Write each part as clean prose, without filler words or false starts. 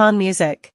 Khan Music.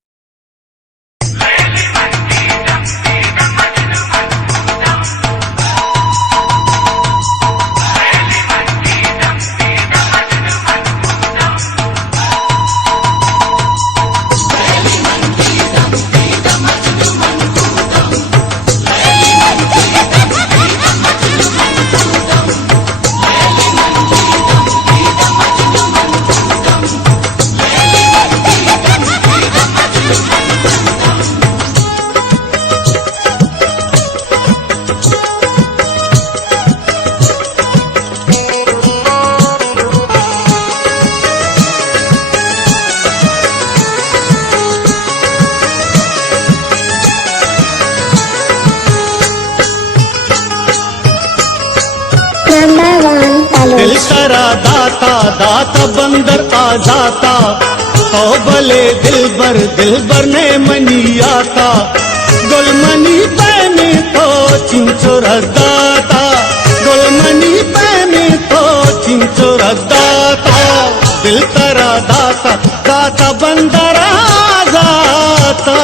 दिल करा दाता दाता बंदर आ जाता, तो भले दिल बर ने मनी आता, गुलमनी पहने तो चिंचोर दाता, गुलमनी पहने तो चिंचोर दाता। दिल करा दाता दाता बंदर आ जाता।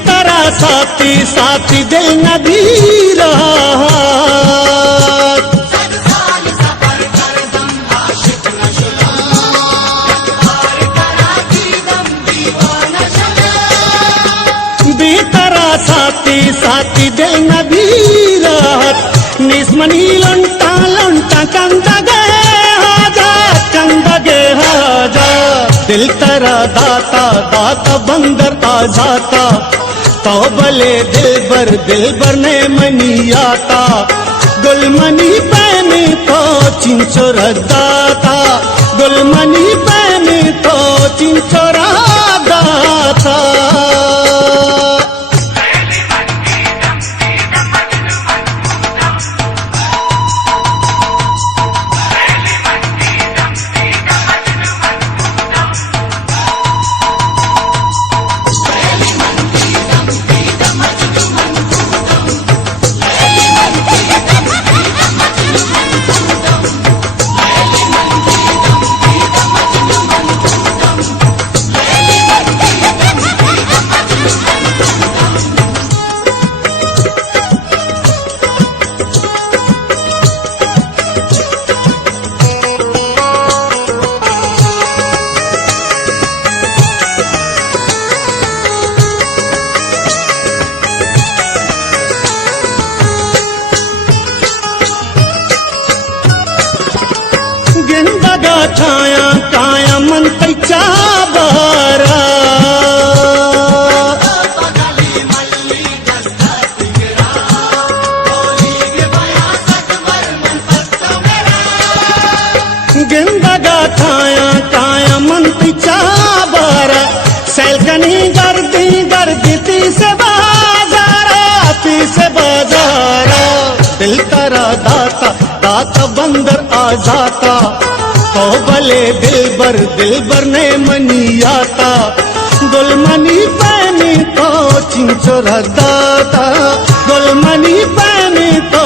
तेरा साथी साथी दिल न भी रहा, तेरा साथी साथी दिल न भी रहा। निस्मनी लंटा लंटा कंदगे हाजा, दिल तेरा दाता दाता बंदर आ जाता, तो भले दिल बर ने मनी आता, गुलमनी पहने तो चिंचोर दाता, गुलमनी पहने तो चिंचोर दाता। छाया काया मन पैचा बारा, गेंदा गा छाया काया मन पैचा बारा। सैलकनी गर्दी तीसे बाजारा, दिल तेरा दाता दाता बंदर आ जाता, तो भले दिल बर ने मनी आता, गुलमनी पहने तो चिंचोर दाता, गुलमनी पहने तो